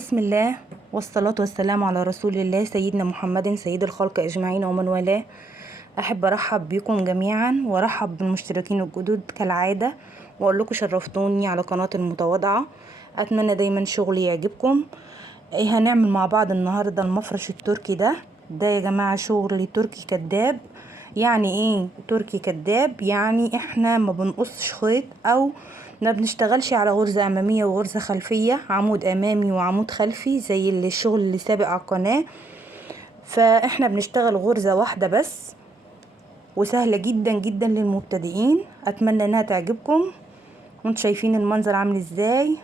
بسم الله والصلاة والسلام على رسول الله سيدنا محمد سيد الخلق أجمعين ومن والاه. أحب أرحب بكم جميعا وأرحب بالمشتركين الجدد كالعادة، وأقول لكم شرفتوني على قناة المتواضعة. أتمنى دايما شغلي يعجبكم. هنعمل مع بعض النهاردة المفرش التركي ده يا جماعة شغل تركي كداب. يعني ايه تركي كداب؟ يعني احنا ما بنقصش خيط او ما بنشتغلش على غرزة امامية وغرزة خلفية، عمود امامي وعمود خلفي زي الشغل اللي سابق على القناة. فاحنا بنشتغل غرزة واحدة بس، وسهلة جدا جدا للمبتدئين. اتمنى انها تعجبكم. وانتوا شايفين المنظر عامل ازاي،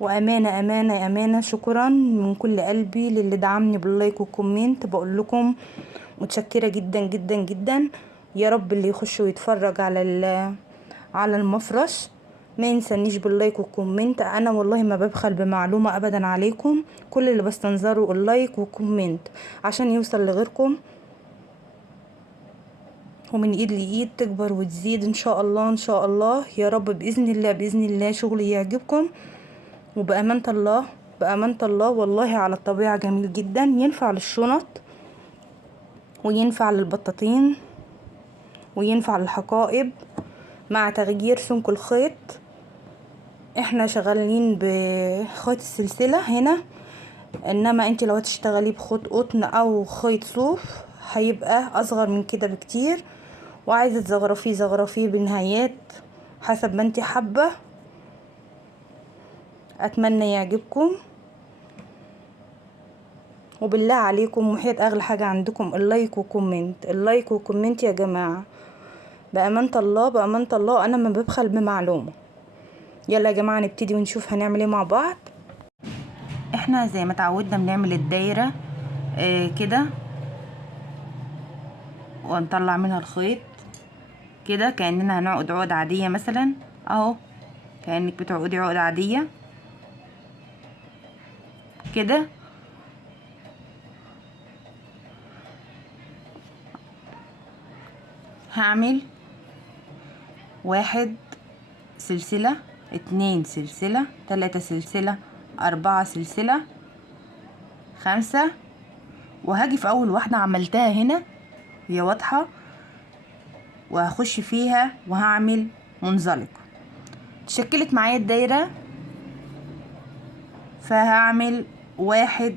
وامانة امانة امانة. شكرا من كل قلبي للي دعمني باللايك والكومنت. بقول لكم متشكرة جدا جدا جدا. يا رب اللي يخش ويتفرج على المفرش ما ينسانيش باللايك والكومنت. انا والله ما ببخل بمعلومة ابدا عليكم، كل اللي بستنظره اللايك والكومنت عشان يوصل لغيركم، ومن ايد لايد تكبر وتزيد ان شاء الله ان شاء الله. يا رب باذن الله باذن الله شغلي يعجبكم. وبأمانة الله بأمانة الله والله على الطبيعة جميل جدا، ينفع للشنط وينفع للبطاطين وينفع للحقائب مع تغيير سمك الخيط. احنا شغالين بخيط السلسلة هنا، انما انت لو هتشتغلي بخيط قطن او خيط صوف هيبقى اصغر من كده بكتير. وعايزة تزغرفيه زغرفيه بنهايات حسب ما انت حابة. اتمنى يعجبكم، وبالله عليكم وحياة اغلى حاجة عندكم اللايك وكومنت. اللايك وكومنت يا جماعة، بأمانة الله بأمانة الله انا ما ببخل بمعلومة. يلا يا جماعة نبتدي ونشوف هنعمل ايه مع بعض. احنا زي ما تعودنا بنعمل الدايرة كده، ونطلع منها الخيط كده كأننا هنعقد عقد عادية مثلا اهو، كأنك بتعقدي عقد عادية كده. هعمل 1 سلسلة، 2 سلسلة، 3 سلسلة، 4 سلسلة، 5. وهاجي في اول واحدة عملتها هنا هي واضحة، وهخش فيها وهعمل منزلق. اتشكلت معايا الدايرة، فهعمل 1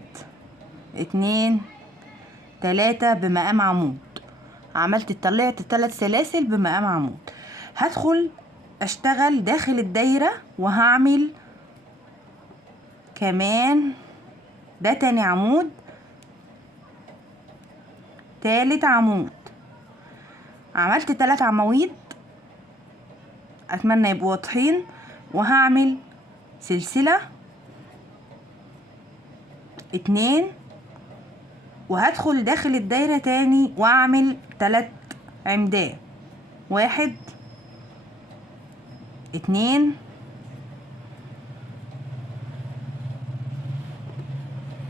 2 3 بمقام عمود. طلعت 3 سلاسل بمقام عمود. هدخل اشتغل داخل الدايرة وهعمل كمان ده تاني عمود، تالت عمود. عملت 3 عواميد، اتمنى يبقوا واضحين. وهعمل سلسلة 2، وهدخل داخل الدايرة تاني واعمل 3 عمدان، 1 2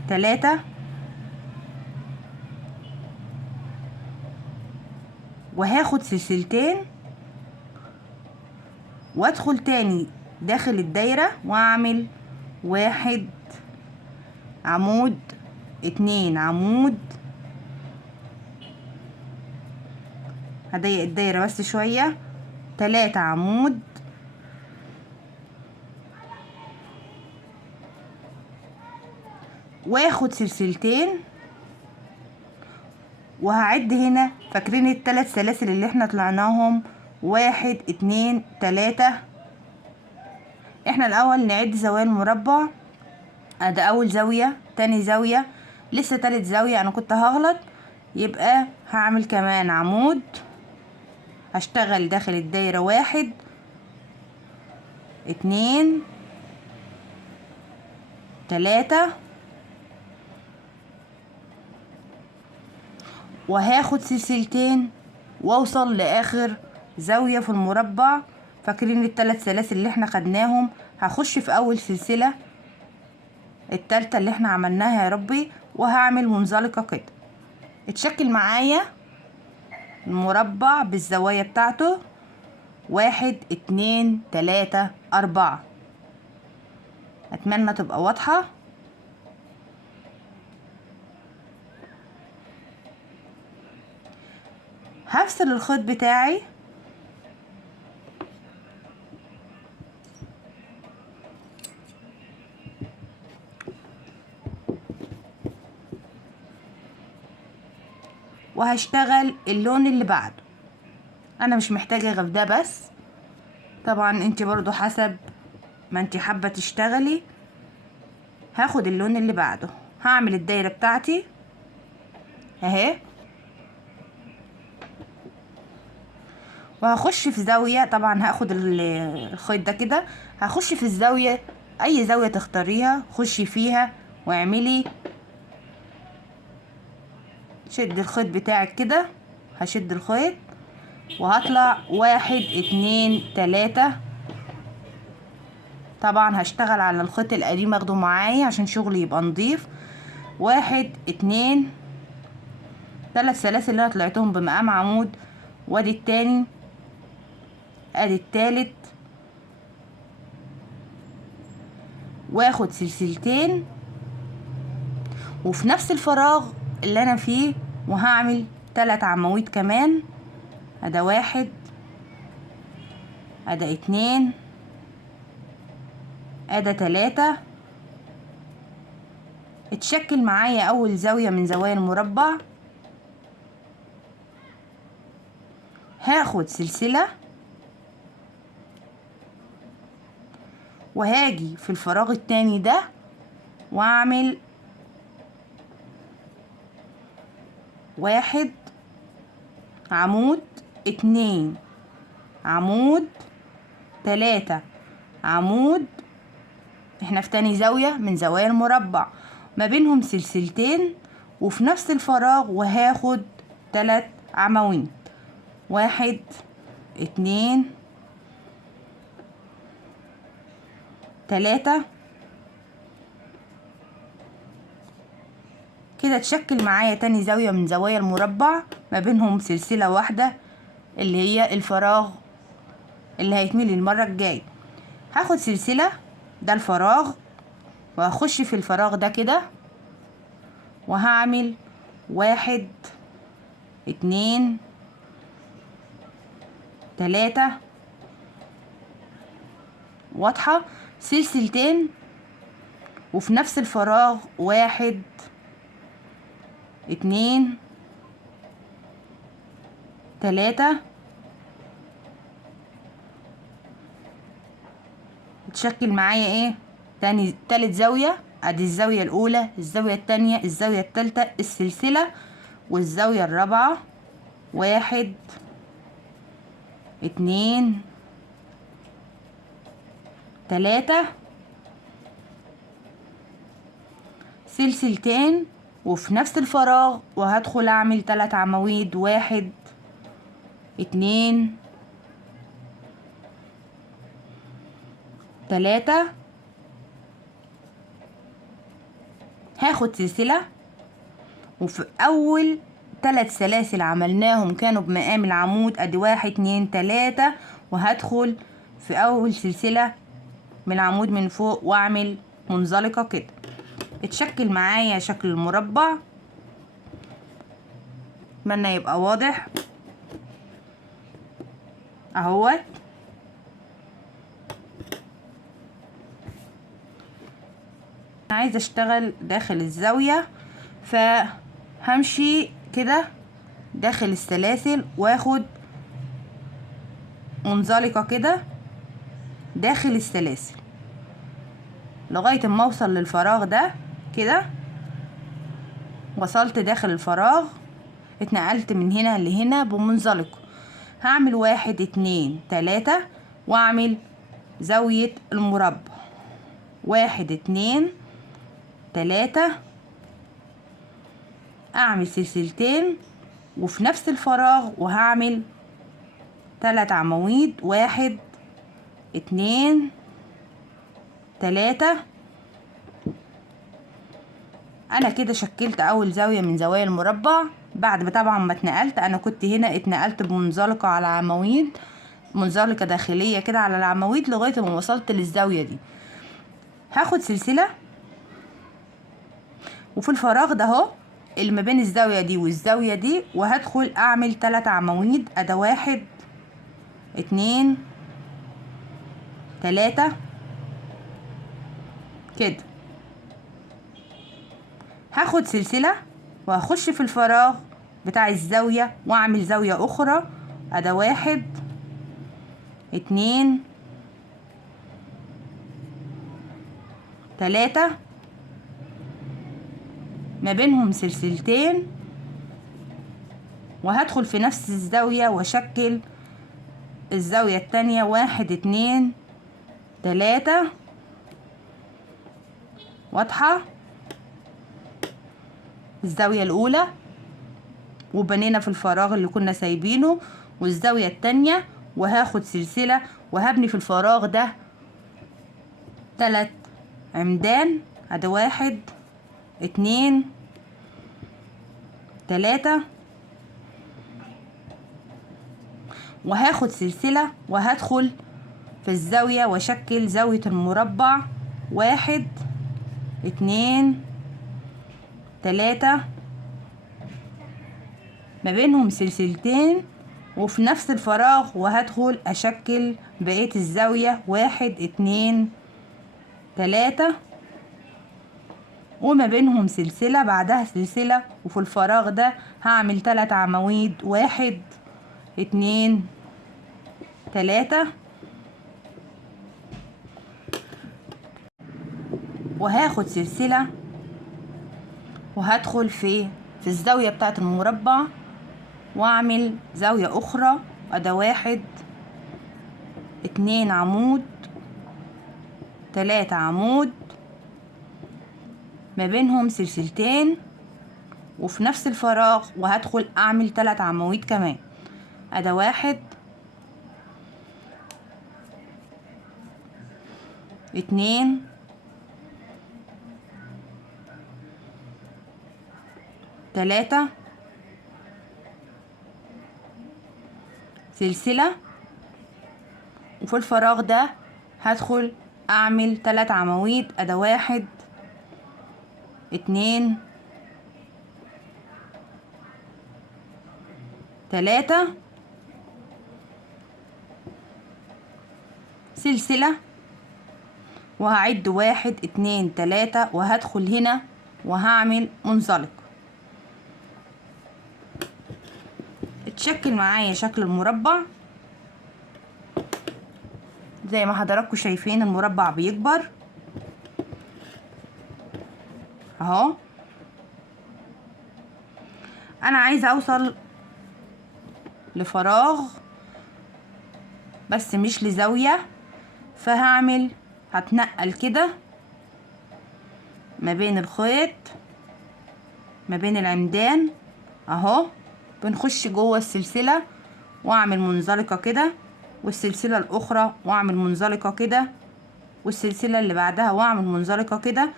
3. وهاخد سلسلتين وادخل تاني داخل الدايرة واعمل 1 عمود، 2 عمود. هضيق الدايرة بس شوية، 3 عمود، واخد سلسلتين. وهعد هنا، فاكرين ال3 سلاسل اللي احنا طلعناهم؟ 1 2 3. احنا الاول نعد زوايا المربع. ده اول زاوية، تاني زاوية، لسه تالت زاوية. انا كنت هغلط، يبقى هعمل كمان عمود. هشتغل داخل الدايرة 1 2 3، وهاخد سلسلتين واوصل لاخر زاوية في المربع. فاكرين ال3 سلاسل اللي احنا خدناهم؟ هخش في اول سلسلة التالتة اللي احنا عملناها يا ربي، وهعمل منزلقة كده. اتشكل معايا المربع بالزوايا بتاعته 1 2 3 4. اتمنى تبقى واضحة. هفصل الخيط بتاعي وهشتغل اللون اللي بعده. انا مش محتاجة غير ده بس، طبعا انت برضو حسب ما انت حابة تشتغلي. هاخد اللون اللي بعده، هعمل الدايرة بتاعتي اهي، وهخش في زاوية. طبعا هاخد الخيط ده كده، هخش في الزاوية، اي زاوية تختاريها خشي فيها واعملي. شد الخيط بتاعك كده، هشد الخيط وهطلع 1 2 3. طبعا هشتغل على الخيط القديم اخده معايا عشان شغلي يبقى نضيف. 1 2 3 سلاسل اللي انا طلعتهم بمقام عمود، وادي التاني، ادي التالت، واخد سلسلتين وفي نفس الفراغ اللي انا فيه، وهعمل 3 عواميد كمان. ادا 1 ادا 2 ادا 3. اتشكل معايا اول زاوية من زوايا المربع. هاخد سلسلة وهاجي في الفراغ التاني ده واعمل 1 عمود، 2 عمود، 3 عمود. احنا في تاني زاوية من زوايا المربع، ما بينهم سلسلتين وفي نفس الفراغ، وهاخد 3 عواميد. 1 2 3. كده تشكل معايا تاني زاوية من زوايا المربع، ما بينهم سلسلة واحدة اللي هي الفراغ اللي هيتملي المرة الجاية. هاخد سلسلة، ده الفراغ، وهخش في الفراغ ده كده وهعمل 1 2 3. واضحة؟ سلسلتين وفي نفس الفراغ 1 2 3. تشكل معايا ايه؟ تالت زاوية. ادي الزاوية الاولى، الزاوية التانية، الزاوية التالتة، السلسلة، والزاوية الرابعة. 1 2 3. سلسلتين وفي نفس الفراغ، وهدخل اعمل 3 عواميد. 1 2 3. هاخد سلسلة، وفي اول 3 سلاسل عملناهم كانوا بمقام العمود، ادي 1 2 3، وهدخل في اول سلسلة من العمود من فوق واعمل منزلقة كده. اتشكل معايا شكل المربع، اتمنى يبقى واضح اهوت. انا عايزه اشتغل داخل الزاويه، فهمشي كده داخل السلاسل واخد منزلقه كده داخل السلاسل لغايه ما اوصل للفراغ ده كده. وصلت داخل الفراغ، اتنقلت من هنا لهنا بمنزلقه. هعمل 1 2 3 واعمل زاويه المربع. 1 2 3. اعمل سلسلتين وفي نفس الفراغ، وهعمل 3 عواميد. 1 2 3. انا كده شكلت اول زاوية من زوايا المربع. بعد ما طبعا ما اتنقلت، انا كنت هنا اتنقلت بمنزلقة على عواميد، منزلقة داخلية كده على العواميد لغاية ما وصلت للزاوية دي. هاخد سلسلة وفي الفراغ ده اهو اللي ما بين الزاوية دي والزاوية دي، وهدخل اعمل 3 عواميد. ادا 1 2 3 كده. هاخد سلسلة وهخش في الفراغ بتاع الزاوية واعمل زاوية اخرى. ادا 1 2 3 ما بينهم سلسلتين، وهدخل في نفس الزاوية واشكل الزاوية التانية. 1 2 3 واضحة الزاوية الاولى، وبنينا في الفراغ اللي كنا سايبينه، والزاوية التانية، وهاخد سلسلة وهبني في الفراغ ده 3 عمدان. ادي 1 2 3 وهاخد سلسلة وهدخل في الزاوية واشكل زاوية المربع. 1 2 3 ما بينهم سلسلتين وفي نفس الفراغ، وهدخل اشكل بقية الزاوية. 1 2 3 وما بينهم سلسلة بعدها سلسلة، وفي الفراغ ده هعمل 3 عواميد. 1 2 3 وهاخد سلسلة وهدخل في الزاوية بتاعت المربع واعمل زاوية اخرى. ادا 1 2 عمود 3 عمود ما بينهم سلسلتين وفي نفس الفراغ، وهدخل اعمل 3 عواميد كمان. ادا 1 2 3 سلسلة، وفي الفراغ ده هدخل اعمل 3 عواميد. ادا 1 2 3 سلسلة، وهعد 1 2 3 وهدخل هنا وهعمل منزلق. اتشكل معايا شكل المربع زي ما حضراتكم شايفين. المربع بيكبر اهو. انا عايزه اوصل لفراغ بس مش لزاوية، هتنقل كده ما بين الخيط ما بين العمدان اهو. بنخش جوه السلسلة واعمل منزلقة كده، والسلسلة الاخرى واعمل منزلقة كده، والسلسلة اللي بعدها واعمل منزلقة كده،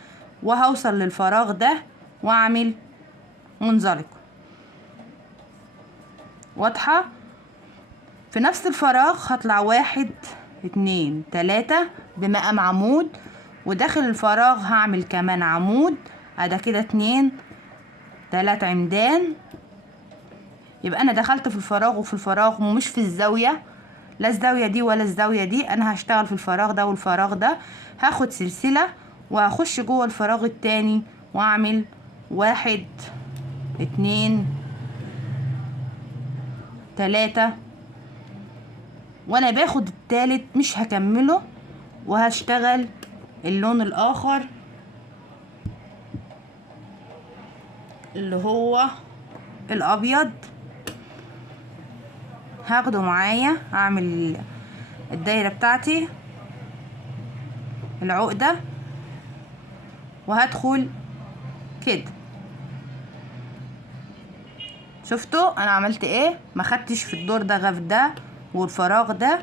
وهوصل للفراغ ده واعمل منزلقة. واضحة؟ في نفس الفراغ هطلع 1 2 3 بمقام عمود، وداخل الفراغ هعمل كمان عمود. ادا كده 2 3 عمدان. يبقى انا دخلت في الفراغ، وفي الفراغ ومش في الزاوية، لا الزاوية دي ولا الزاوية دي. انا هشتغل في الفراغ ده والفراغ ده. هاخد سلسلة وهخش جوه الفراغ التاني واعمل 1 2 3 وانا باخد التالت مش هكمله، وهشتغل اللون الاخر اللي هو الابيض. هاخده معايا اعمل الدايرة بتاعتي العقدة، وهدخل كده. شفتوا انا عملت ايه؟ ما خدتش في الدور ده غير ده والفراغ ده،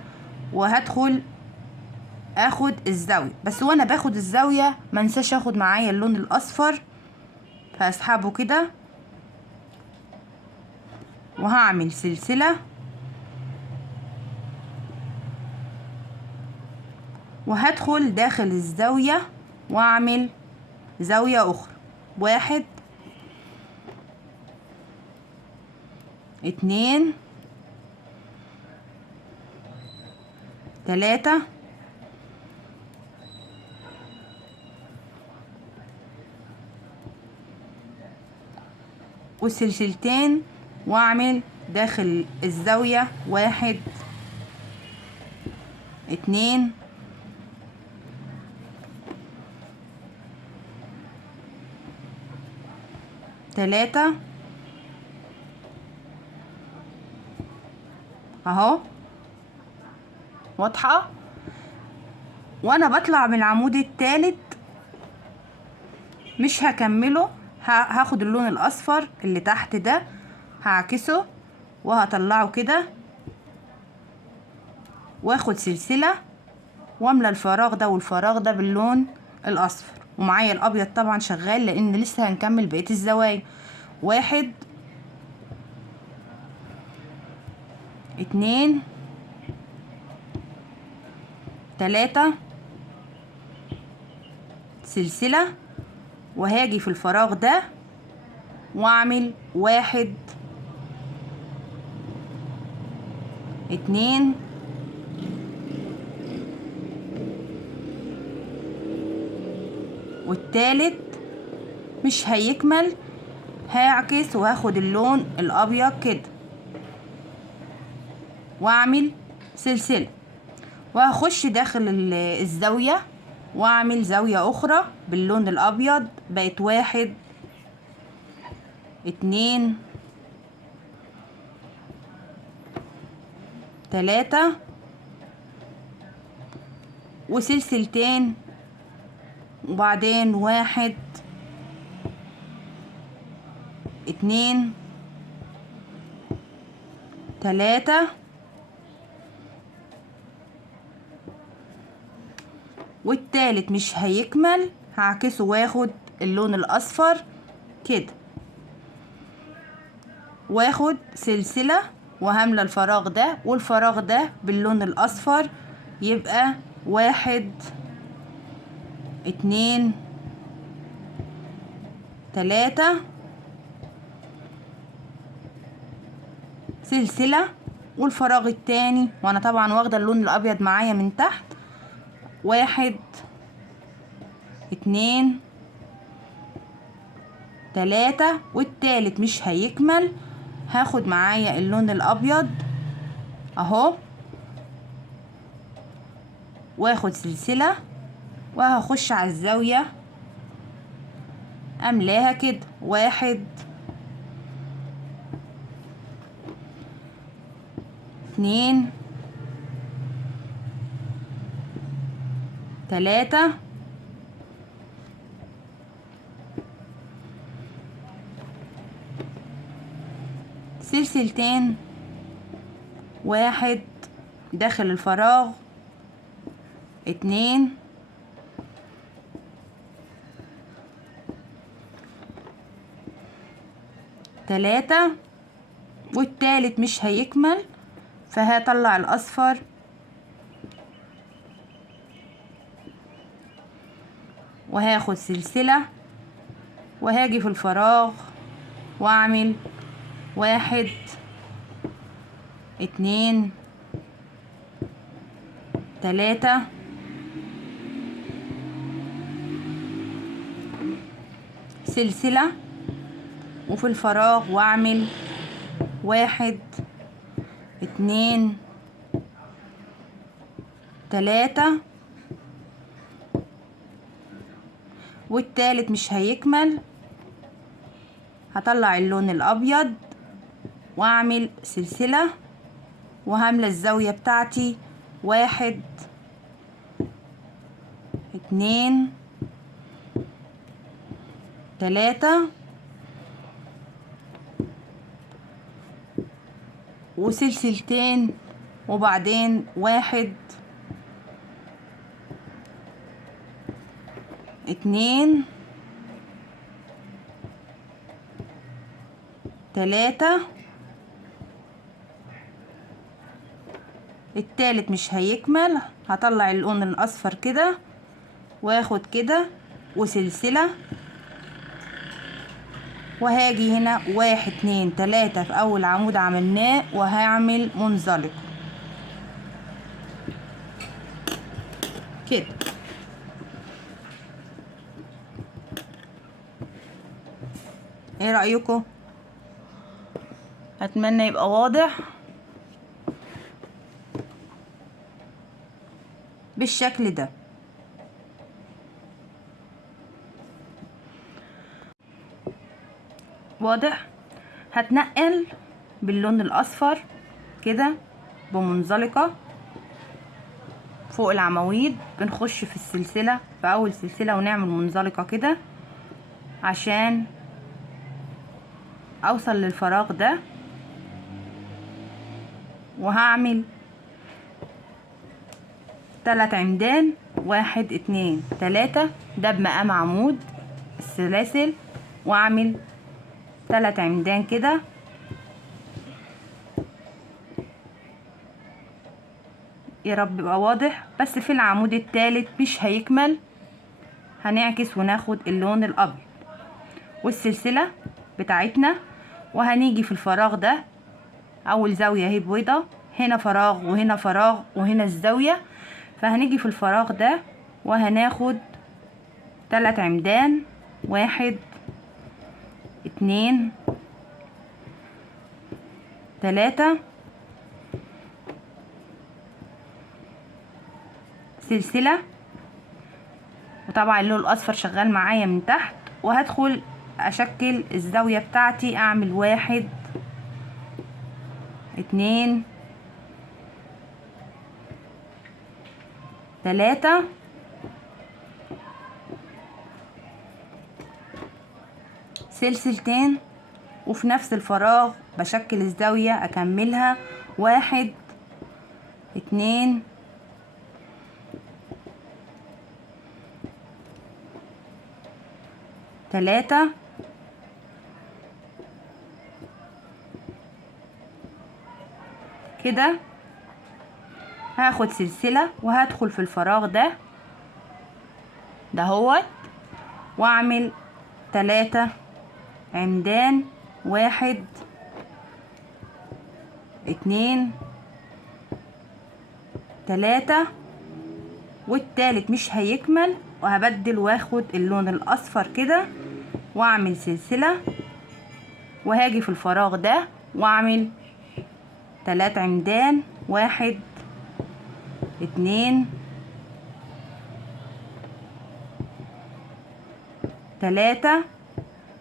وهدخل اخد الزاوية. بس وانا باخد الزاوية ما انساش اخد معايا اللون الاصفر، فاسحبه كده وهعمل سلسلة وهدخل داخل الزاوية واعمل زاوية اخرى. 1 2 3 والسلسلتين واعمل داخل الزاوية 1 2 3 اهو واضحة. وانا بطلع من العمود الثالث مش هكمله، هاخد اللون الاصفر اللي تحت ده هعكسه وهطلعه كده واخد سلسلة واملى الفراغ ده والفراغ ده باللون الاصفر، ومعايا الابيض طبعا شغال لان لسه هنكمل بقية الزوايا. 1 2 3 سلسلة، وهاجي في الفراغ ده واعمل 1 2 والتالت مش هيكمل، هعكس وهاخد اللون الابيض كده واعمل سلسلة وهخش داخل الزاوية واعمل زاوية اخرى باللون الابيض. بقت 1 2 3 وسلسلتين، وبعدين 1 2 3 والتالت مش هيكمل، هعكسه واخد اللون الاصفر كده واخد سلسلة وهملى الفراغ ده والفراغ ده باللون الاصفر. يبقى 1 2 3 سلسلة والفراغ التاني، وانا طبعا واخده اللون الابيض معايا من تحت. 1 2 3 والتالت مش هيكمل، هاخد معايا اللون الابيض اهو واخد سلسلة وهخش على الزاوية املاها كده. 1 2 3 سلسلتين، 1 داخل الفراغ 2 3 والتالت مش هيكمل، فهطلع الاصفر وهاخد سلسلة وهاجي في الفراغ واعمل 1 2 3 سلسلة وفي الفراغ واعمل 1 2 3 والتالت مش هيكمل، هطلع اللون الابيض واعمل سلسلة وهملى الزاوية بتاعتي 1 2 3 وسلسلتين، وبعدين 1 2 3 التالت مش هيكمل، هطلع اللون الاصفر كده واخد كده وسلسلة، وهاجي هنا 1 2 3 في اول عمود عملناه، وهعمل منزلقة كده. ايه رأيكم؟ اتمنى يبقى واضح بالشكل ده. واضح؟ هتنقل باللون الاصفر كده بمنزلقة فوق العواميد، بنخش في السلسلة في اول سلسلة ونعمل منزلقة كده عشان اوصل للفراغ ده، وهعمل 3 عمدان 1 2 3 ده بمقام عمود السلاسل، واعمل 3 عمدان كده. يا رب يبقى واضح. بس في العمود الثالث مش هيكمل، هنعكس وناخد اللون الابيض والسلسلة بتاعتنا، وهنيجي في الفراغ ده اول زاوية اهي بيضة، هنا فراغ وهنا فراغ وهنا الزاوية، فهنيجي في الفراغ ده وهناخد 3 عمدان 1 2 3 سلسلة، وطبعا اللون الاصفر شغال معايا من تحت، وهدخل اشكل الزاوية بتاعتي، اعمل 1 2 3 سلسلتين، وفي نفس الفراغ بشكل الزاوية اكملها 1 2 3 كده. هاخد سلسلة وهدخل في الفراغ ده دهوت، واعمل 3 عمدان 1 2 3 والتالت مش هيكمل، وهبدل واخد اللون الاصفر كده واعمل سلسلة، وهاجي في الفراغ ده واعمل 3 عمدان 1 2 3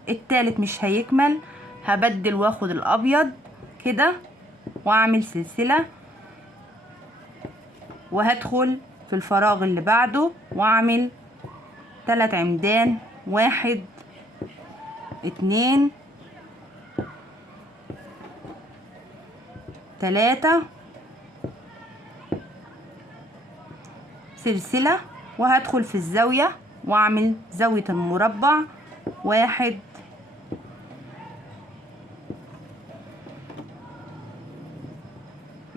التالت مش هيكمل، هبدل واخد الابيض كده واعمل سلسلة، وهدخل في الفراغ اللي بعده واعمل 3 عمدان 1 2 3 سلسلة، وهدخل في الزاوية واعمل زاوية المربع 1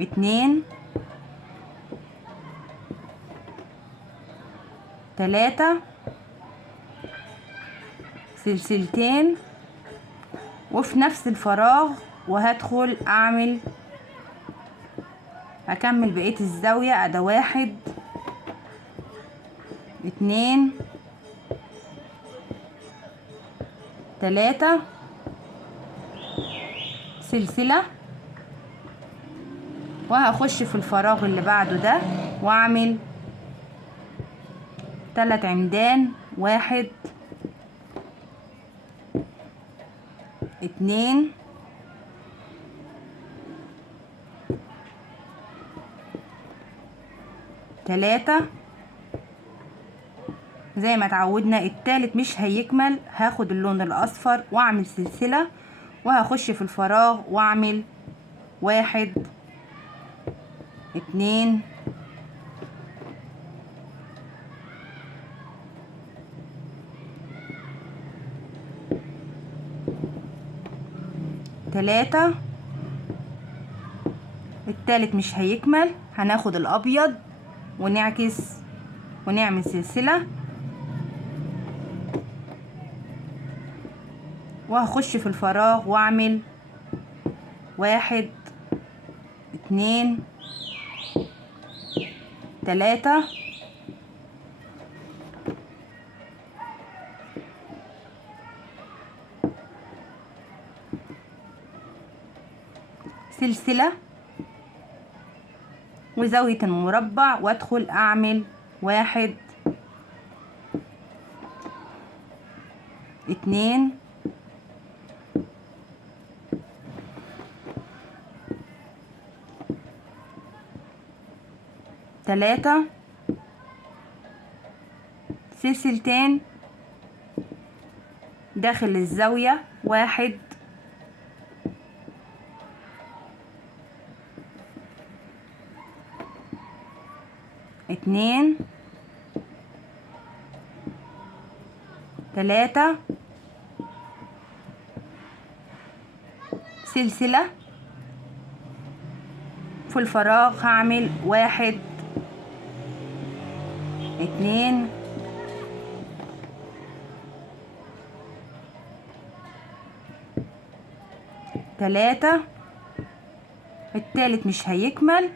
2 3 سلسلتين، وفي نفس الفراغ وهدخل اعمل هكمل بقية الزاوية ادي 1 2 3 سلسلة، وهخش في الفراغ اللي بعده ده واعمل 3 عمدان 1 2 3 زي ما اتعودنا. التالت مش هيكمل، هاخد اللون الاصفر واعمل سلسلة، وهخش في الفراغ واعمل 1 2 3 التالت مش هيكمل، هناخد الابيض ونعكس ونعمل سلسلة، وهخش في الفراغ واعمل 1 2 3 سلسلة وزاوية المربع، وادخل اعمل 1 2 3 سلسلتين داخل الزاوية، 1 2 3 سلسلة. في الفراغ هعمل 1 2 3. التالت مش هيكمل،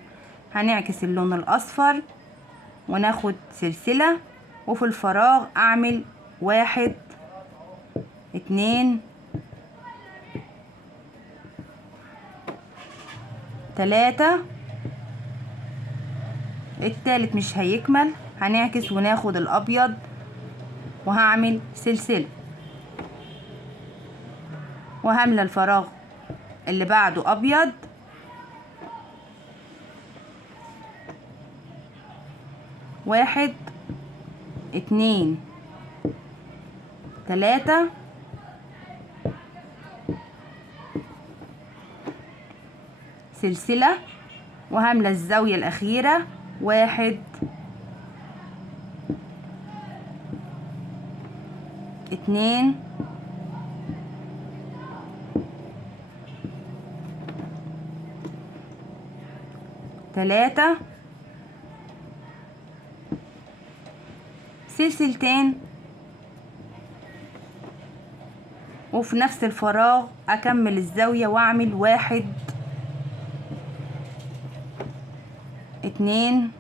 هنعكس اللون الاصفر وناخد سلسلة، وفي الفراغ اعمل 1 2 3. التالت مش هيكمل، هنعكس وناخد الابيض وهعمل سلسلة، وهملى الفراغ اللي بعده ابيض، 1 2 3 سلسلة، وهملى الزاوية الأخيرة 1 2 3 سلسلتين، وفي نفس الفراغ اكمل الزاوية واعمل 1 2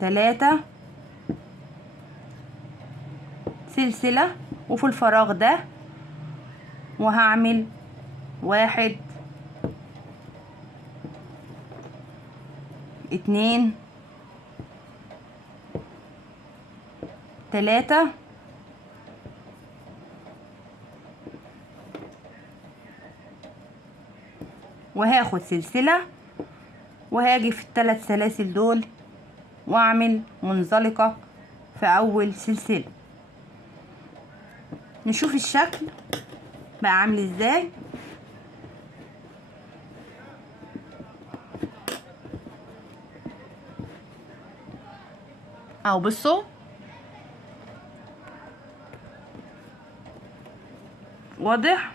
3 سلسلة، وفي الفراغ ده وهعمل 1 2 3 وهاخد سلسلة، وهاجي في ال3 سلاسل دول واعمل منزلقة في اول سلسلة. نشوف الشكل بقى عامل ازاي. اهو بصوا، واضح؟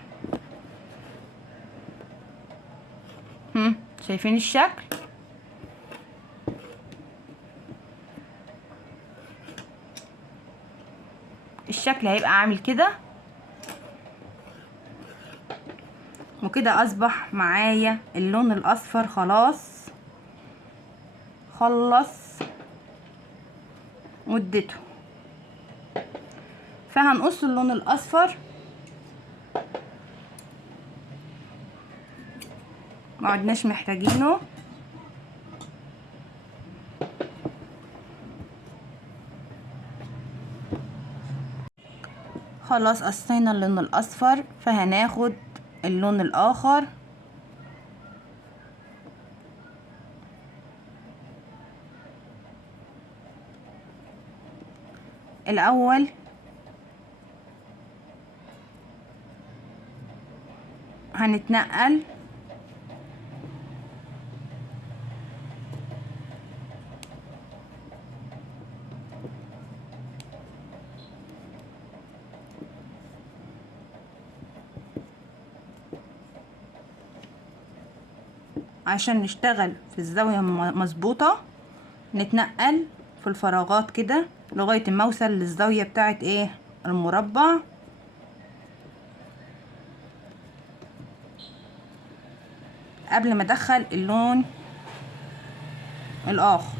شايفين الشكل؟ الشكل هيبقى عامل كده، وكده اصبح معايا اللون الاصفر خلاص خلص مدته. فهنقص اللون الاصفر، ما عدناش محتاجينه. خلاص قصينا اللون الاصفر، فهناخد اللون الاخر الاول. هنتنقل عشان نشتغل في الزاوية مظبوطة. نتنقل في الفراغات كده لغاية ما اوصل للزاوية بتاعت ايه المربع قبل ما ادخل اللون الاخر.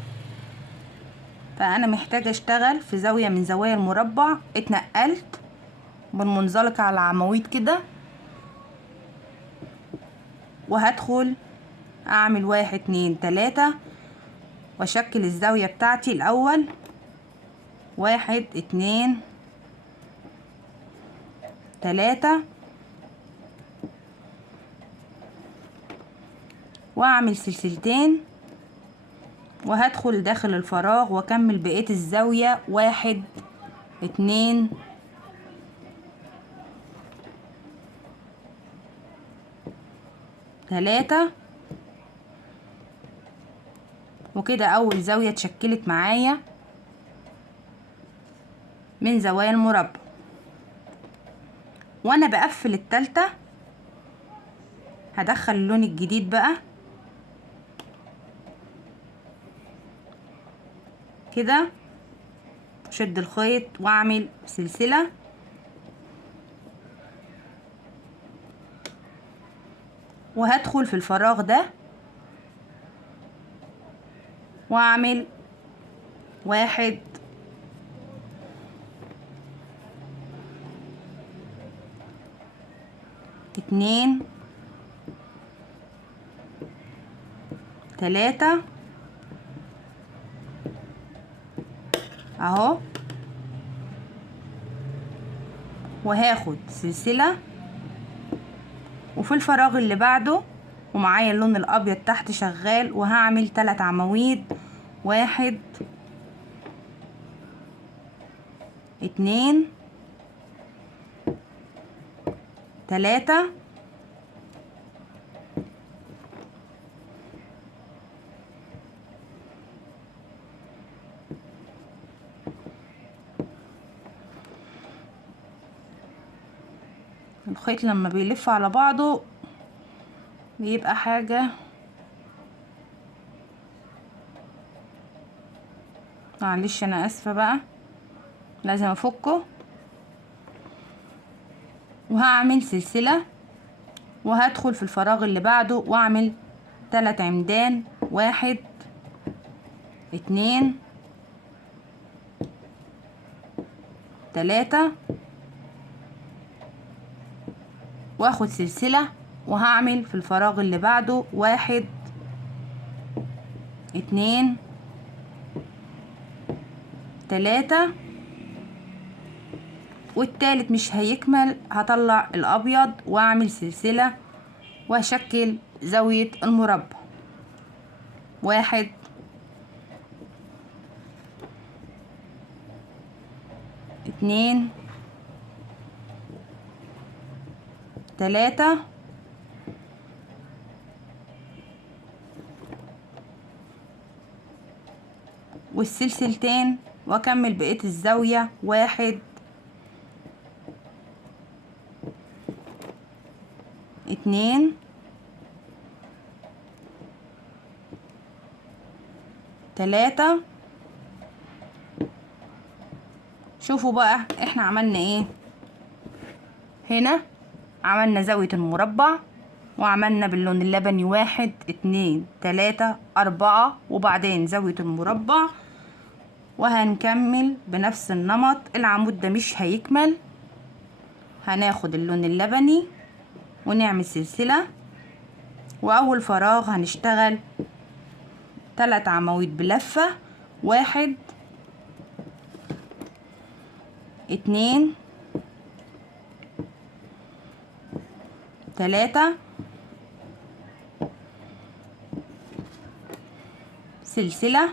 فانا محتاجة اشتغل في زاوية من زوايا المربع. اتنقلت بالمنزلقة على العواميد كده، وهدخل اعمل 1 2 3 واشكل الزاوية بتاعتي الاول. 1 2 3 واعمل سلسلتين، وهدخل داخل الفراغ واكمل بقية الزاوية. 1 2 3 وكده اول زاوية اتشكلت معايا من زوايا المربع. وانا بقفل التالتة هدخل اللون الجديد بقى كده، شد الخيط واعمل سلسلة، وهدخل في الفراغ ده واعمل 1 2 3 اهو، وهاخد سلسلة وفي الفراغ اللي بعده ومعايا اللون الابيض تحت شغال، وهعمل 3 عواميد. 1 2 3 الخيط لما بيلف على بعضه بيبقى حاجة. معلش انا اسفة بقى، لازم افكه. وهعمل سلسلة وهدخل في الفراغ اللي بعده واعمل 3 عمدان. 1 2 3 واخد سلسلة وهعمل في الفراغ اللي بعده 1 2 3 والتالت مش هيكمل، هطلع الابيض واعمل سلسلة وهشكل زاوية المربع. 1 2 3 والسلسلتين واكمل بقية الزاوية. 1 2 3 شوفوا بقى احنا عملنا ايه هنا. عملنا زاوية المربع وعملنا باللون اللبني 1 2 3 4 وبعدين زاوية المربع، وهنكمل بنفس النمط. العمود ده مش هيكمل، هناخد اللون اللبني ونعمل سلسلة، واول فراغ هنشتغل 3 عواميد بلفة. 1 2 3 سلسلة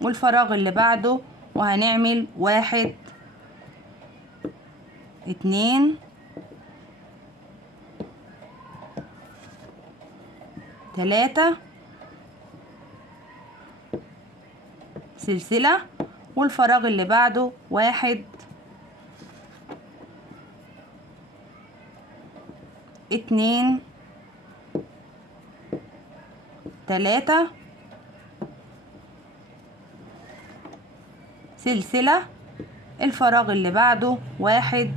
والفراغ اللي بعده وهنعمل 1 2 3 سلسلة والفراغ اللي بعده 1 2 3 سلسلة، الفراغ اللي بعده 1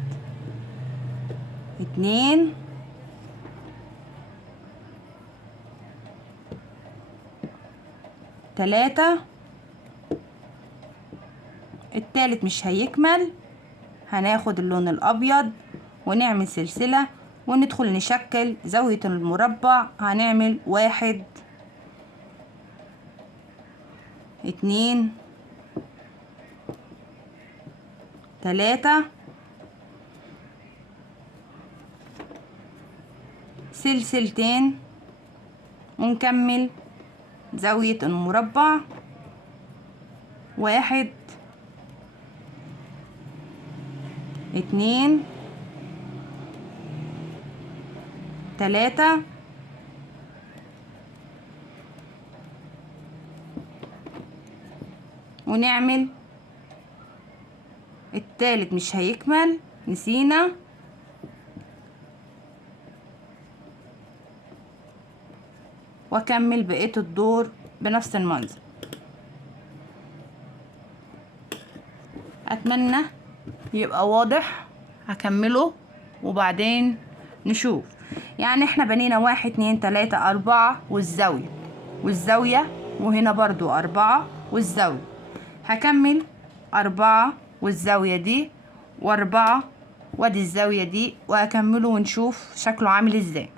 2 3. التالت مش هيكمل، هناخد اللون الابيض ونعمل سلسلة وندخل نشكل زاوية المربع. هنعمل 1 2 3 سلسلتين ونكمل زاوية المربع. 1 2 3 ونعمل التالت مش هيكمل، نسينا، واكمل بقية الدور بنفس المنظر. اتمنى يبقى واضح، هكمله وبعدين نشوف. يعني احنا بنينا 1 2 3 4 والزاوية وهنا برضو 4 والزاوية. هكمل 4 والزاوية دي و4 وادي الزاوية دي، وهكمله ونشوف شكله عامل ازاي.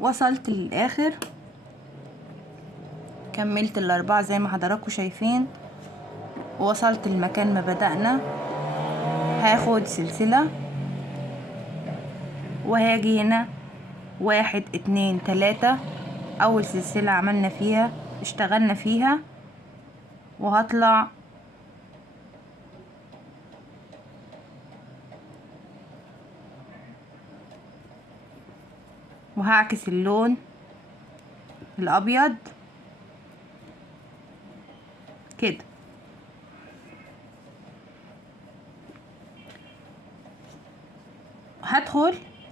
وصلت للاخر، كملت ال4 زي ما حضراتكم شايفين، ووصلت المكان ما بدأنا. هاخد سلسلة وهاجي هنا 1 2 3، اول سلسلة عملنا فيها اشتغلنا فيها، وهطلع وهعكس اللون الابيض كده.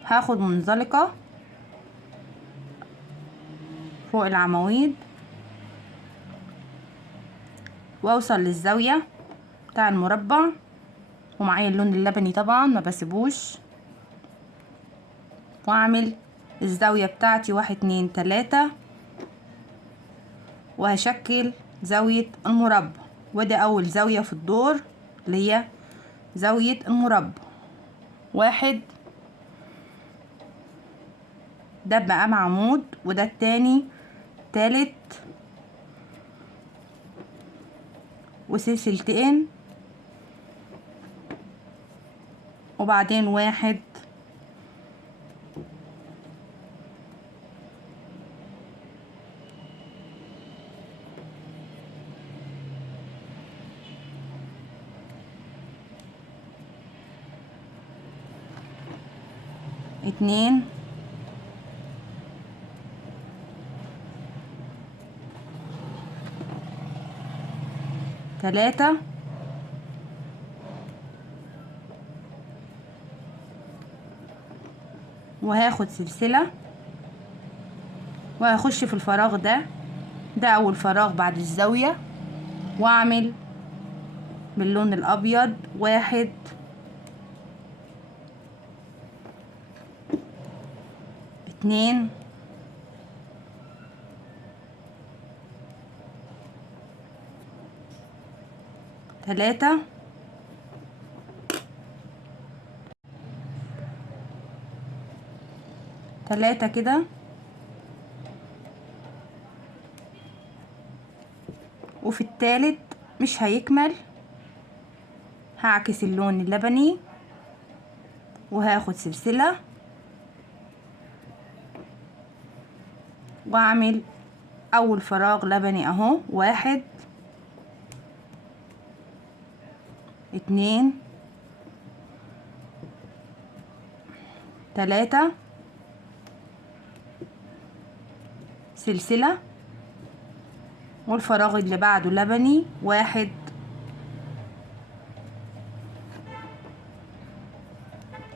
هاخد منزلقة فوق العواميد واوصل للزاوية بتاع المربع، ومعايا اللون اللبني طبعا ما بسيبوش، واعمل الزاوية بتاعتي 1 2 3، وهشكل زاوية المربع. وده اول زاوية في الدور اللي هي زاوية المربع. 1 ده بقى عمود، وده التاني تالت، وسلسلتين، وبعدين 1 2 3 وهاخد سلسلة وهخش في الفراغ ده اول فراغ بعد الزاوية، واعمل باللون الابيض 1 2 3 3 كده، وفي التالت مش هيكمل، هعكس اللون اللبني وهاخد سلسلة واعمل اول فراغ لبني اهو 1 2 3 سلسلة، والفراغ اللي بعده لبني 1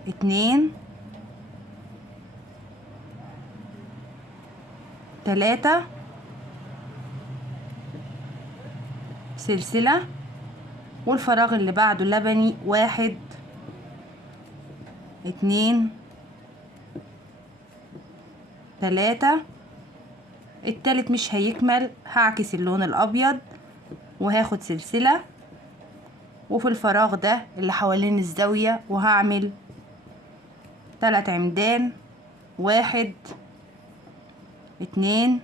2 3 سلسلة، والفراغ اللي بعده لبني 1 2 3. التالت مش هيكمل، هعكس اللون الابيض وهاخد سلسلة وفي الفراغ ده اللي حوالين الزاوية وهعمل 3 عمدان، 1 2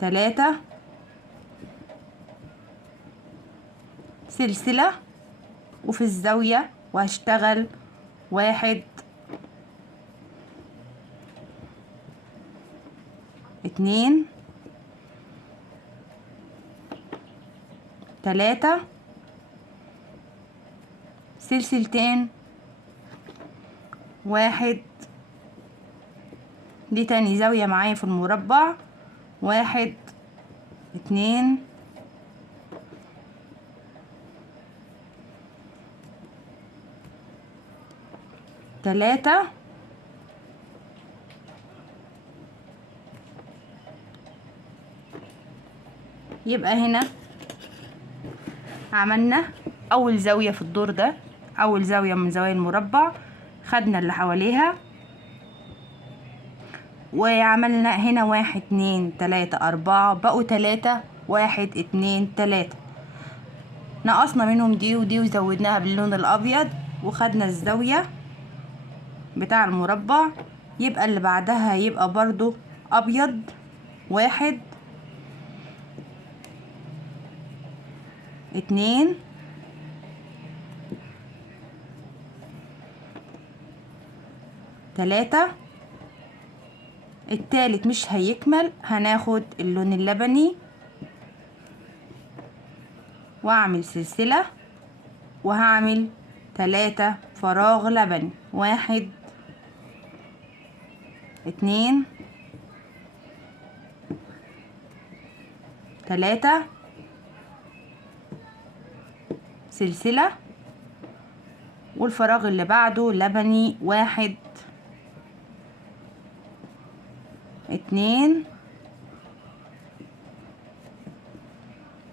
3، سلسلة وفي الزاوية وهشتغل 1 2 3، سلسلتين 1. دي تاني زاوية معايا في المربع، 1 2 3. يبقى هنا عملنا اول زاوية في الدور ده، اول زاوية من زوايا المربع، خدنا اللي حواليها وعملنا هنا 1 2 3 4، بقوا 3 1 2 3، نقصنا منهم دي ودي وزودناها باللون الابيض وخدنا الزاوية بتاع المربع. يبقى اللي بعدها هيبقى برضو ابيض، 1 2 3. التالت مش هيكمل، هناخد اللون اللبني واعمل سلسلة وهعمل 3 فراغ لبني، 1 2 3، سلسلة والفراغ اللي بعده لبني، 1 2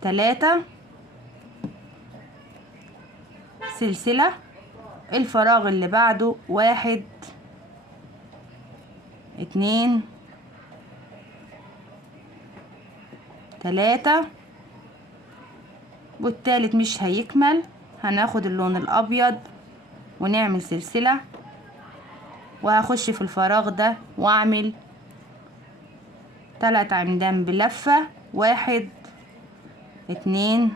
3، سلسلة الفراغ اللي بعده 1 2 3، والتالت مش هيكمل، هناخد اللون الابيض ونعمل سلسلة وهخش في الفراغ ده واعمل 3 عمدان بلفة، 1 2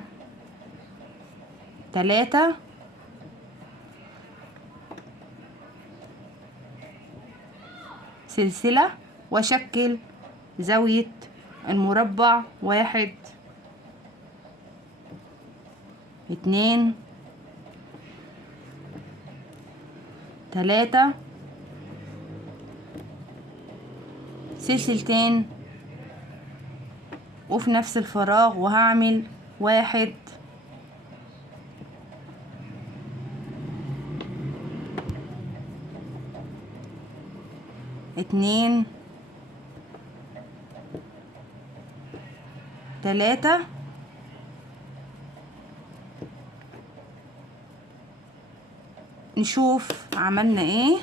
3، سلسلة واشكل زاوية المربع، 1 2 3، سلسلتين وفي نفس الفراغ وهعمل 1 2 3. نشوف عملنا ايه،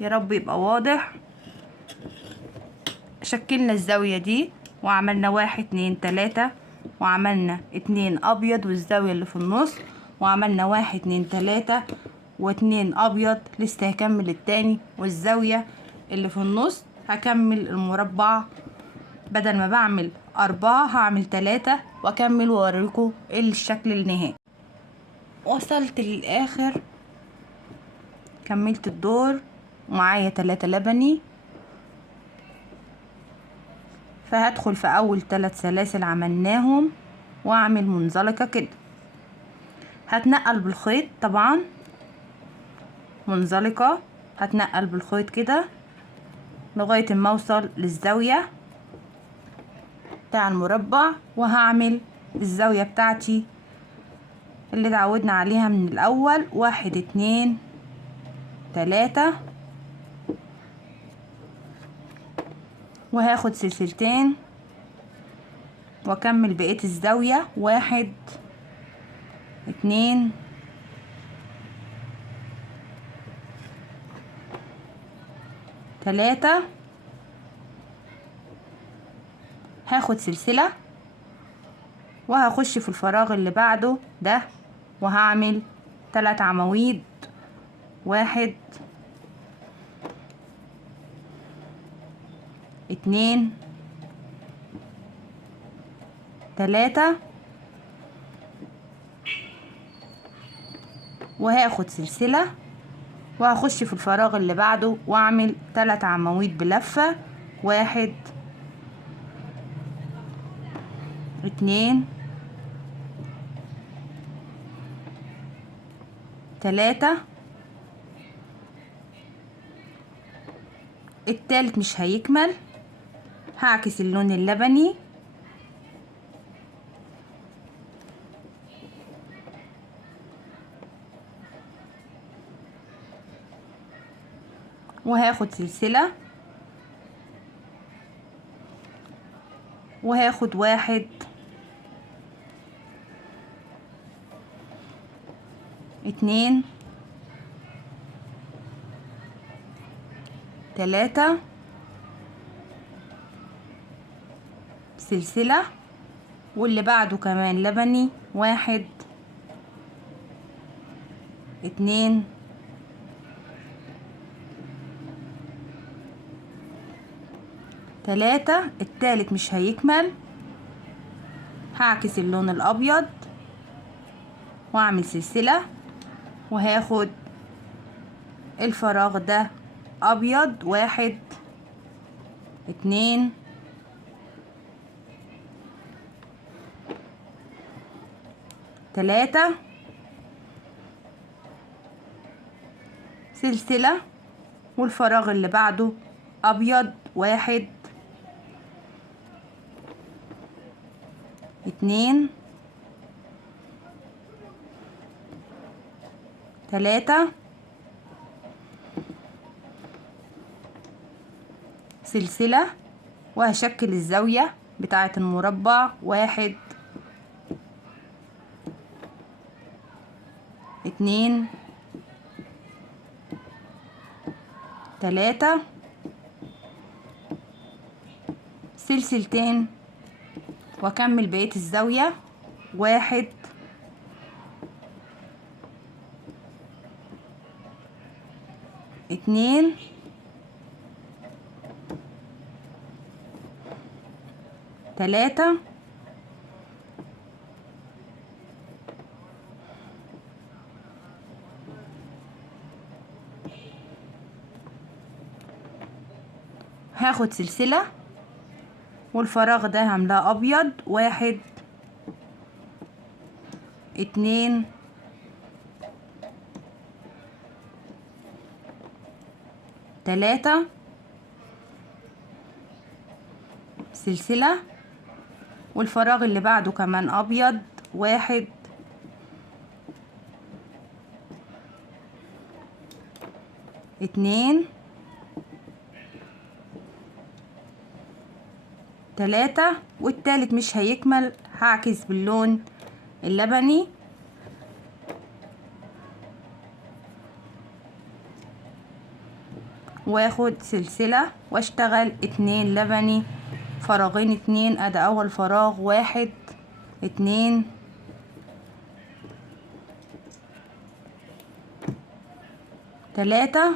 يا رب يبقى واضح. شكلنا الزاوية دي وعملنا 1 2 3 وعملنا 2 ابيض والزاوية اللي في النص، وعملنا 1 2 3 و2 ابيض، لسه هكمل التاني والزاوية اللي في النص. هكمل المربع، بدل ما بعمل 4 هعمل 3 واكمل واوريكم الشكل النهائي. وصلت للاخر، كملت الدور ومعايا 3 لبني، فهدخل في اول 3 سلاسل عملناهم واعمل منزلقة كده. هتنقل بالخيط طبعا منزلقة، هتنقل بالخيط كده لغاية ما اوصل للزاوية بتاع المربع، وهعمل الزاوية بتاعتي اللي اتعودنا عليها من الاول، 1 2 3، وهاخد سلسلتين واكمل بقية الزاوية. 1 2 3. هاخد سلسلة وهخش في الفراغ اللي بعده ده وهعمل 3 عواميد. 1 2 3. وهاخد سلسلة وهخش في الفراغ اللي بعده واعمل 3 عواميد بلفة. 1 2 3. التالت مش هيكمل، هعكس اللون اللبني وهاخد سلسلة وهاخد 1 2 3. سلسلة واللي بعده كمان لبني. 1 2 3. التالت مش هيكمل، هعكس اللون الابيض واعمل سلسلة وهاخد الفراغ ده ابيض. 1 2 3. سلسلة والفراغ اللي بعده ابيض. 1 2 3. سلسلة وهشكل الزاوية بتاعة المربع. 1 2 3. سلسلتين واكمل بقية الزاوية. 1 2 3. هاخد سلسلة والفراغ ده هملاه ابيض. 1 2 3. سلسلة والفراغ اللي بعده كمان ابيض. 1 2 3. والتالت مش هيكمل، هعكس باللون اللبني واخد سلسلة واشتغل 2 لبني، فراغين 2. ادي اول فراغ. 1 2 3.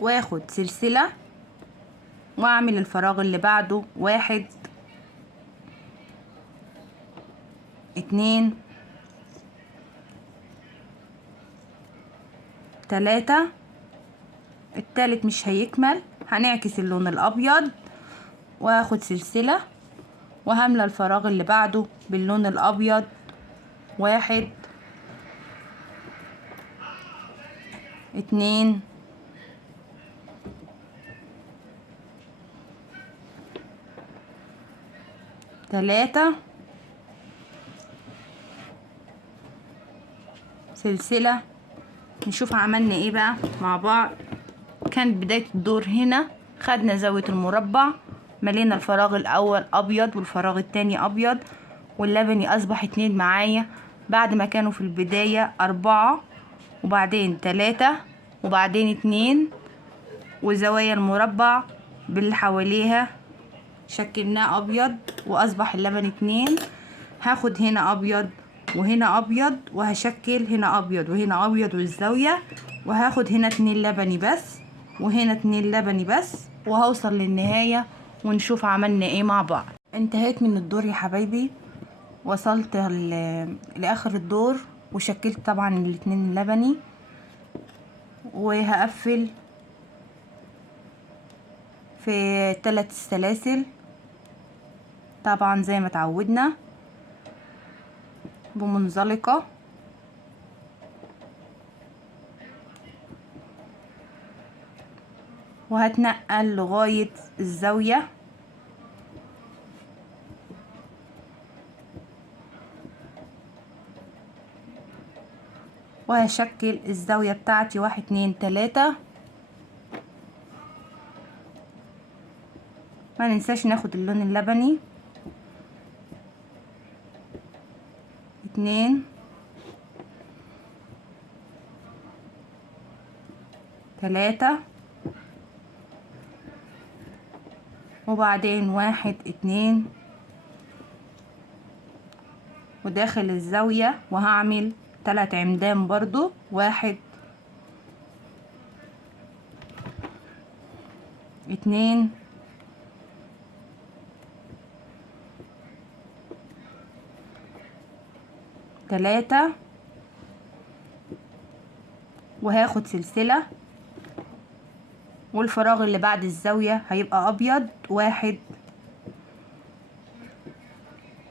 واخد سلسلة واعمل الفراغ اللي بعده. 1 2 3. التالت مش هيكمل، هنعكس اللون الابيض واخد سلسلة وهملى الفراغ اللي بعده باللون الابيض. 1 2 3. سلسلة. نشوف عملنا ايه بقى مع بعض. كانت بداية الدور هنا خدنا زاوية المربع، ملينا الفراغ الاول ابيض والفراغ التاني ابيض، واللبني اصبح 2 معايا بعد ما كانوا في البداية 4 وبعدين 3 وبعدين 2. وزوايا المربع باللي حواليها شكلناه ابيض واصبح اللبن 2. هاخد هنا ابيض وهنا ابيض وهشكل هنا ابيض وهنا ابيض والزاوية، وهاخد هنا 2 لبني بس وهنا 2 لبني بس، وهوصل للنهاية ونشوف عملنا ايه مع بعض. انتهيت من الدور يا حبايبي، وصلت لاخر الدور وشكلت طبعا الاتنين لبني، وهقفل في 3 سلاسل طبعا زي ما اتعودنا بمنزلقة، وهتنقل لغاية الزاوية وهشكل الزاوية بتاعتي 1 2 3. ما ننساش ناخد اللون اللبني 2 3 وبعدين 1 2 وداخل الزاوية، وهعمل 3 عمدان برضو 1 2 3 وهاخد سلسلة، والفراغ اللي بعد الزاوية هيبقى ابيض 1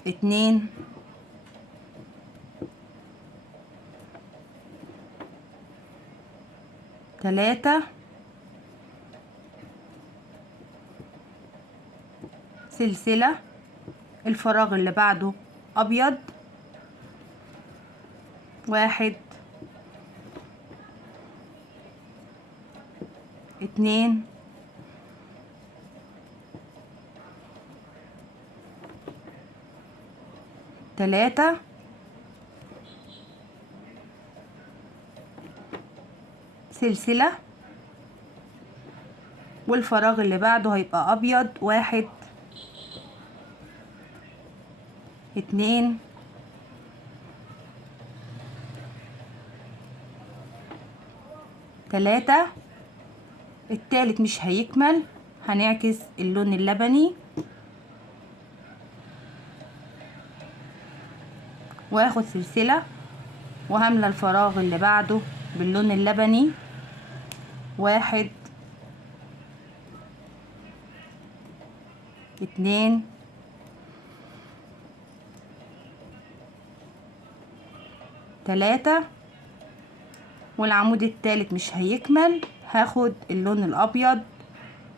2 3 سلسلة، الفراغ اللي بعده ابيض 1 2 3 سلسلة، والفراغ اللي بعده هيبقى ابيض 1 2 3. التالت مش هيكمل، هنعكس اللون اللبني واخد سلسلة وهملى الفراغ اللي بعده باللون اللبني 1 2 3. والعمود التالت مش هيكمل، هاخد اللون الابيض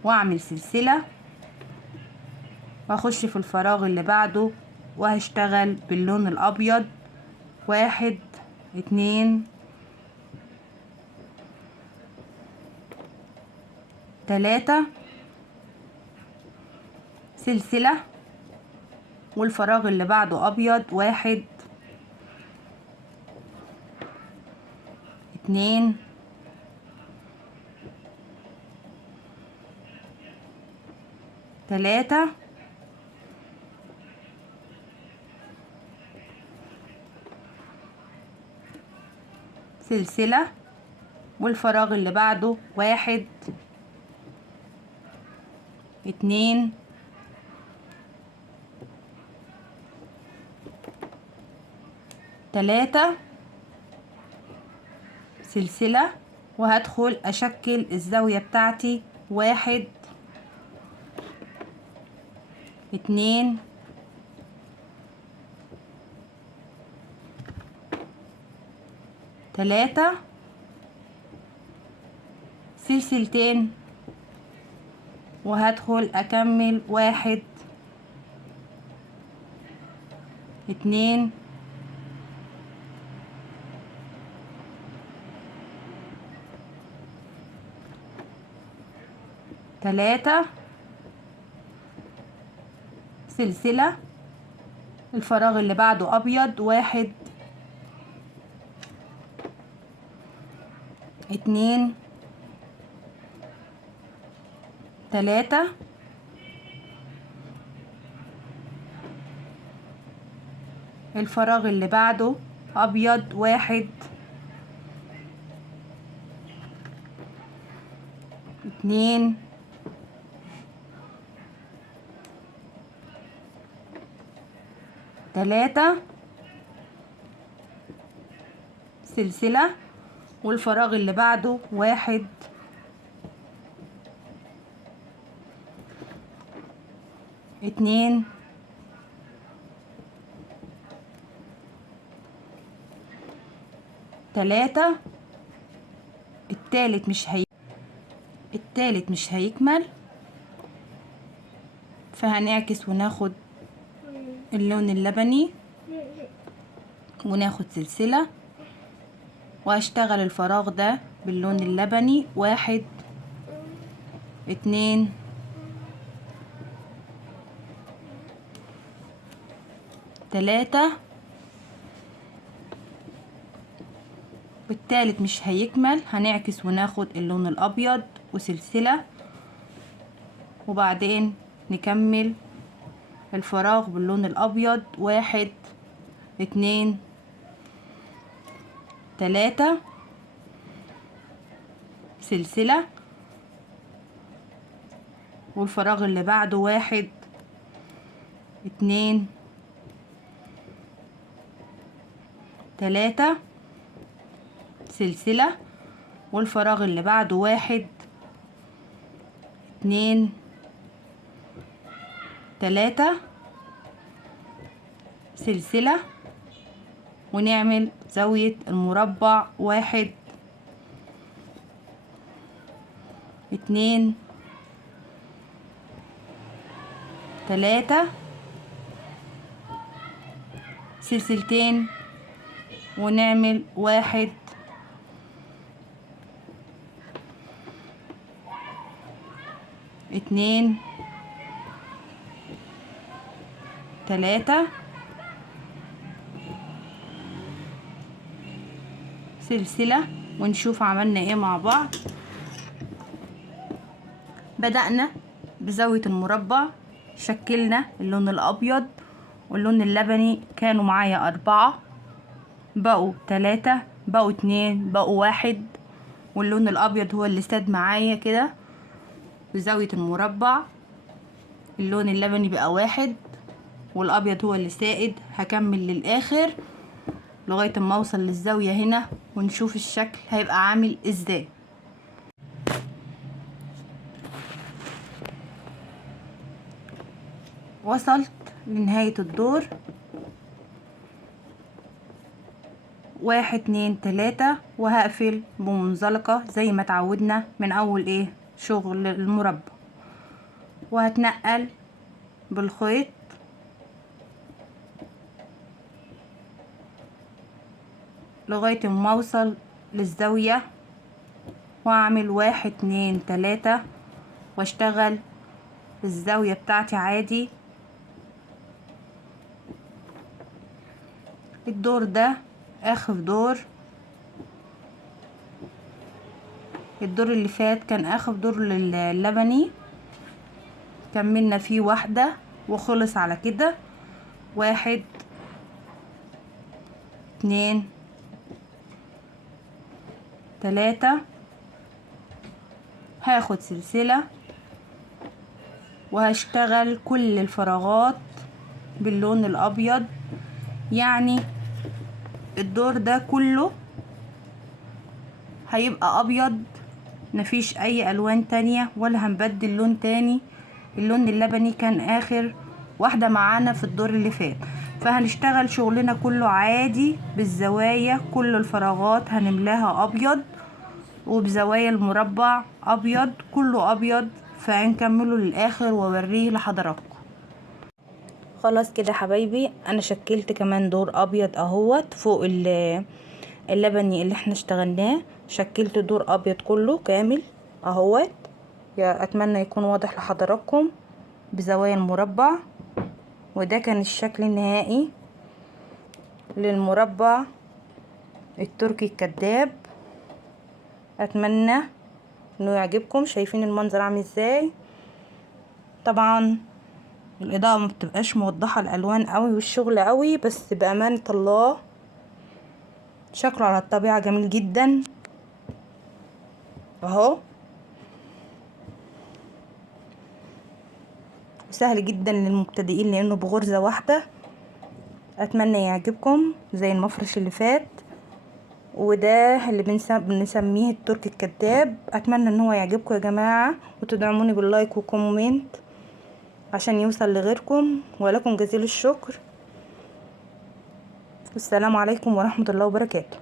واعمل سلسلة واخش في الفراغ اللي بعده وهشتغل باللون الابيض 1 2 3 سلسلة، والفراغ اللي بعده ابيض 1 2 3 سلسلة، والفراغ اللي بعده 1 2 3 سلسلة، وهدخل اشكل الزاوية بتاعتي 1 2 3 سلسلتين، وهدخل اكمل 1 2 3 3 سلسلة، الفراغ اللي بعده ابيض 1 2 3 الفراغ اللي بعده ابيض 1 2 3 سلسلة، والفراغ اللي بعده 1 2 3 التالت مش هيكمل، فهنعكس وناخد اللون اللبني وناخد سلسلة، وهشتغل الفراغ ده باللون اللبني 1 2 3 والتالت مش هيكمل، هنعكس وناخد اللون الابيض وسلسلة، وبعدين نكمل الفراغ باللون الابيض 1 2 3 سلسلة، والفراغ اللي بعده 1 2 3 سلسلة، والفراغ اللي بعده 1 2 3 سلسلة، ونعمل زاوية المربع 1 2 3 سلسلتين، ونعمل 1 2 3 سلسلة، ونشوف عملنا ايه مع بعض. بدأنا بزاوية المربع، شكلنا اللون الابيض واللون اللبني، كانوا معايا 4 بقوا 3 بقوا 2 بقوا 1، واللون الابيض هو اللي ساد معايا كده بزاوية المربع، اللون اللبني بقى 1 والابيض هو اللي سائد. هكمل للاخر لغاية ما اوصل للزاوية هنا ونشوف الشكل هيبقى عامل ازاي. وصلت لنهاية الدور 1 2 3، وهقفل بمنزلقة زي ما اتعودنا من اول شغل المربع، وهتنقل بالخيط لغاية ما اوصل للزاوية، واعمل 1 2 3 واشتغل الزاوية بتاعتي عادي. الدور ده اخر دور، الدور اللي فات كان اخر دور للبني، كملنا فيه 1 وخلص على كده. 1 2 3 هاخد سلسلة وهشتغل كل الفراغات باللون الابيض، يعني الدور ده كله هيبقى ابيض، مفيش اي الوان تانية ولا هنبدل لون تاني. اللون اللبني كان اخر واحدة معانا في الدور اللي فات، فهنشتغل شغلنا كله عادي بالزوايا، كل الفراغات هنملاها ابيض، وبزوايا المربع ابيض، كله ابيض. فهنكمله للاخر واوريه لحضراتكم. خلاص كده حبايبي، انا شكلت كمان دور ابيض اهوت فوق اللبني اللي احنا اشتغلناه، شكلت دور ابيض كله كامل اهوت. اتمنى يكون واضح لحضراتكم بزوايا المربع. وده كان الشكل النهائي للمربع التركي الكداب. اتمنى انه يعجبكم. شايفين المنظر عامل ازاي؟ طبعا الاضاءة ما بتبقاش موضحة الالوان قوي والشغل قوي، بس بامانة الله شكله على الطبيعة جميل جدا اهو، سهل جدا للمبتدئين لانه بغرزة واحدة. اتمنى يعجبكم زي المفرش اللي فات. وده اللي بنسميه التركي الكداب. اتمنى ان هو يعجبكم يا جماعة، وتدعموني باللايك وكومنت عشان يوصل لغيركم. ولكم جزيل الشكر. والسلام عليكم ورحمة الله وبركاته.